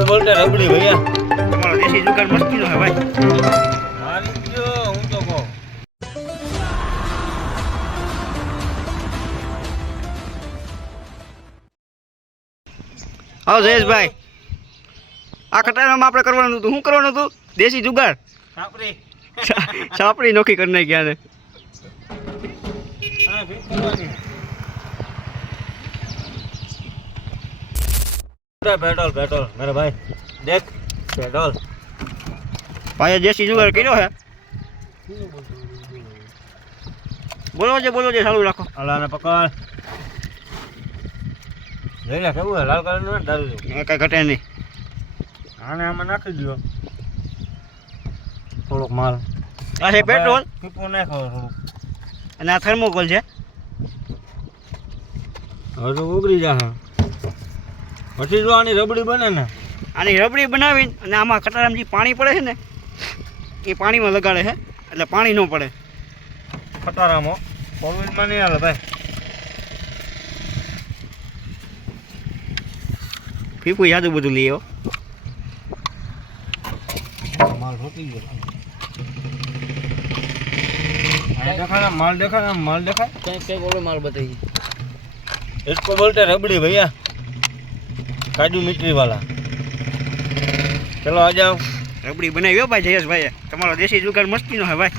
આપણું બોલતે રબડી ભૈયા તમારો દેશી દુકાન મસ્તી હોય ભાઈ. હારી ગયો હું હા જયેશભાઈ. આ ખટારામાં આપણે કરવાનું હતું. શું કરવાનું હતું? દેશી જુગાડ સાપડી છાપરી નોખી કરી નાખ્યા ને પેટ્રોલ પેટ્રોલ. મેરે ભાઈ દેખ પેટ્રોલ. ભાઈ દેશી જુગાર કર્યો હે? બોલો જે બોલો જે સારું રાખો. અલાને પકડ. લઈ લે કેવું હે? લાલ કલરનું દારૂ જેવું? કઈ ઘટે નહીં. આને આમાં નાખી દો થોડોક માલ. આ છે પેટ્રોલ? પીપું નાખો થોડુંક. અને આ થર્મોકોલ છે? હવે તો ઉગરી જા હા પછી જો આની રબડી બને ને આની રબડી બનાવીને અને આમાં કટારામાં જે પાણી પડે છે ને એ પાણીમાં લગાડે છે એટલે પાણી ન પડે ખટારામાં કોવિડમાં નહીં હાલે ભાઈ ફીફું યાદુ બધું લઈ આવો માલ રોટી ગયો દેખાય માલ દેખાય માલ દેખાય કઈ કઈ બોલો માલ બતાવી इसको बोलते रबड़ी भैया કાજુ મીઠરીવાલા ચલો આ જાઓ રબડી બનાવી ભાઈ જયેશભાઈ તમારો દેશી જુગાર મસ્તીનો હે ભાઈ.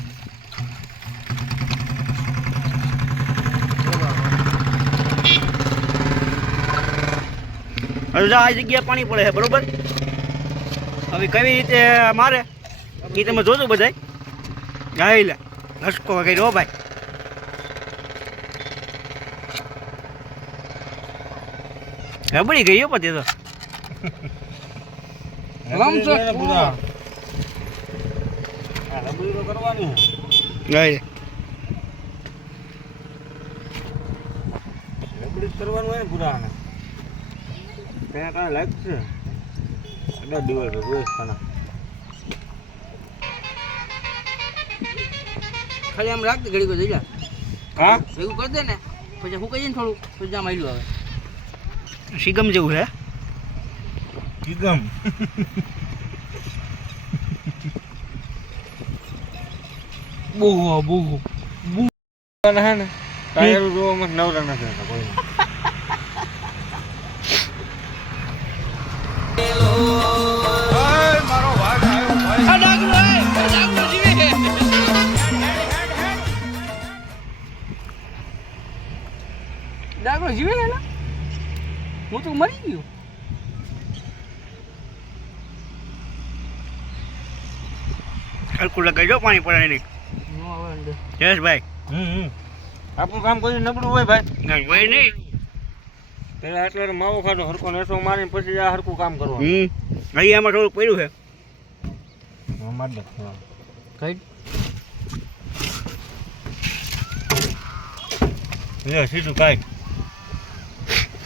હજુ આ જગ્યા પાણી પડે છે, બરોબર? હવે કેવી રીતે મારે? એ તમે જોજો બધાય. ગાયેલા, લસકો વગેરે ભાઈ. રબડી ગઈ હો પછી તો રબડી તો કરવાની જ કરવાનું હોય ને પૂરા આને ત્યાં કાંઈ લાગશે અઢાર દિવસ ખાના. ખાલી આમ રાખ ઘડી કોઈ જઈ જા. હા? એવું કરી દે ને. પછી હું કહીએ ને થોડું પછી આમ લો આવે. શિગમ જેવું હે શિગમ. બહુ બહુ. બહુ હે ને. ટાયર જોવામાં નવરા નથી થતા કોઈ. જીવે ને? હું તો મરી ગયો હલકું લગાડજો પાણી પડે નહીં જયેશભાઈ હમ હમ. આપણું કામ કોઈ નબળું હોય ભાઈ? ના હોય નહીં. પેલા એટલે માવો ખાધો હરકો નેસો મારીને પછી આ હરકું કામ કરવાનું. હમ. અહીં આમાં થોડું પડ્યું છે. દે. કઈ? સીધું કાંઈ.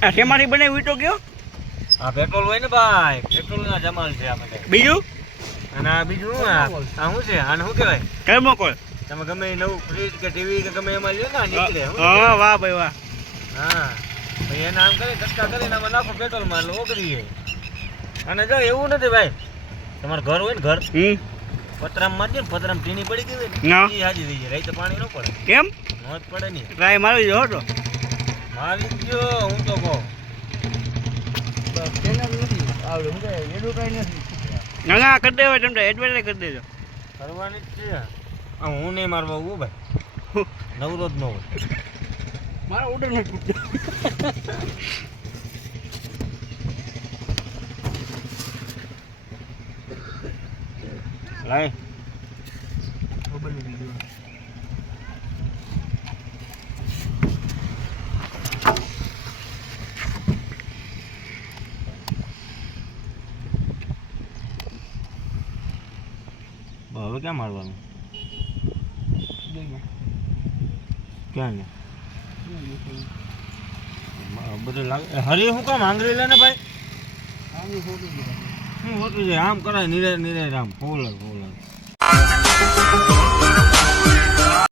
આ શેમાંથી બનાવ્યું તો કયો? આ પેટ્રોલ હોય ને ભાઈ પેટ્રોલ ના જમાલ છે આ બધા. બીજું? અને આ બીજું આ? આ શું છે? આને શું કહેવાય? થર્મોકોલ તમે ગમે એ નવું ફ્રીજ કે ટીવી કે ગમે એમાં લ્યો ને નીકળે હા વાહ ભાઈ વાહ. હા. પછી એના આમ કરી ધક્કા કરીને આમાં નાખો પેટ્રોલમાં ઓગળી જાય અને જો એવું નથી ભાઈ. તમારું ઘર હોય ને ઘર પતરામાં મારજો ને પતરામ ટીણી પડી ગઈ હોય ના એ હાજી થઈ જાય. રાઈ તો પાણી ન પડે. કેમ? મોજ પડે નહીં ટ્રાય મારી જો તો. મારી ગયો હું તો કહું. ના ના કરી દેવા તમને એડવર્ટાઈઝ કરી દેજો. કરવાની જ છે. આ હું નહીં મારવા ઊભો ભાઈ. નવરો જ ન હોય મારો ઓર્ડર નથી લાય. હવે ક્યાં મારવાનું? ક્યાં ને બધું લાગે હરી હું કામ આંગળી લે ને ભાઈ? શું હોતું છે? આમ કરાય નિરાય નિરાય રામ ફોલ ફોલ